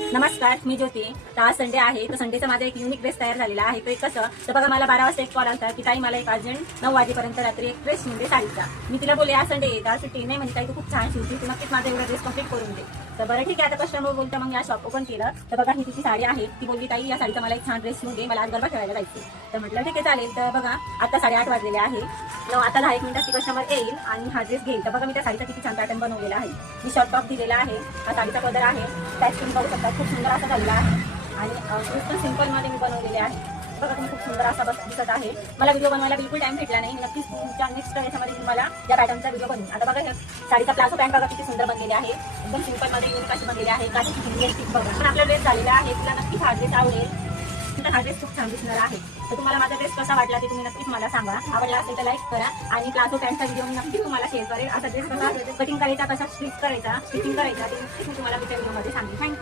नमस्कार मी ज्योती. तर आज संडे आहे तर संडेचा माझा एक युनिक ड्रेस तयार झालेला आहे. तर कसं तर बघा मला बारा वाजता एक कॉल आला की ताई मला एक अर्जंट नऊ वाजेपर्यंत रात्री एक ड्रेस म्हणजे साडीचा. मी तिला बोले आज संडे आहे आज सुट्टी नाही म्हणजे ताई तू खूप छान शिवते तू नक्कीच माझा एवढा ड्रेस कंप्लीट करून दे. तर बरं ठीक आहे. आता कस्टमर बोलता मग या शॉप ओपन केलं. तर बघा ही तिची साडी आहे. ती बोलली ताई या साडीचा मला एक छान ड्रेस घेऊन दे. मला आज गरबा खेळायला जायचं तर म्हटलं ठीक आहे चालेल. तर बघा आता साडेआठ वाजलेले आहे. आता दहा एक मिनिटात ती कस्टमर येईल आणि हा ड्रेस घेईल. तर बघा मी त्या साडीचा किती छान पॅटर्न बनवलेला आहे. मी शॉर्ट टॉप दिलेला आहे. हा साडीचा पदर आहे. त्याच तुम्ही बघू शकता खूप सुंदर असा झालेला आहे. आणि ड्रेस पण सिम्पलमध्ये मी बनवलेले आहे. बघा तुम्ही खूप सुंदर असा बस दिसत आहे. मला व्हिडिओ बनवायला बिलकुल टाइम भेटला नाही. नक्कीच तुमच्या नेक्स्ट याच्यामध्ये तुम्हाला या पॅटर्नचा व्हिडिओ बनवून. आता बघा साडीचा प्लाझो पॅन्ट बघा किती सुंदर बनलेले आहे. एकदम सिम्पलमध्ये युनिक अशी बनलेले आहे. काही रिअलिस्टिक बघा. पण आपला ड्रेस झालेला आहे. तुला नक्कीच हा ड्रेस आवडेल. तुमचा हा ड्रेस खूप छान दिसणार आहे. तर तुम्हाला माझा ड्रेस कसा वाटला ते तुम्ही नक्कीच मला सांगा. आवडला असेल तर लाईक करा. आणि प्लाझो पॅन्टचा व्हिडिओ मी नक्की तुम्हाला शेअर करेल. असा ड्रेस कसा कटिंग करायचा कसा स्टिच करायचा स्टिचिंग करायचा ते नक्कीच मी तुम्हाला तुमच्या व्हिडिओमध्ये सांगेल थँक्यू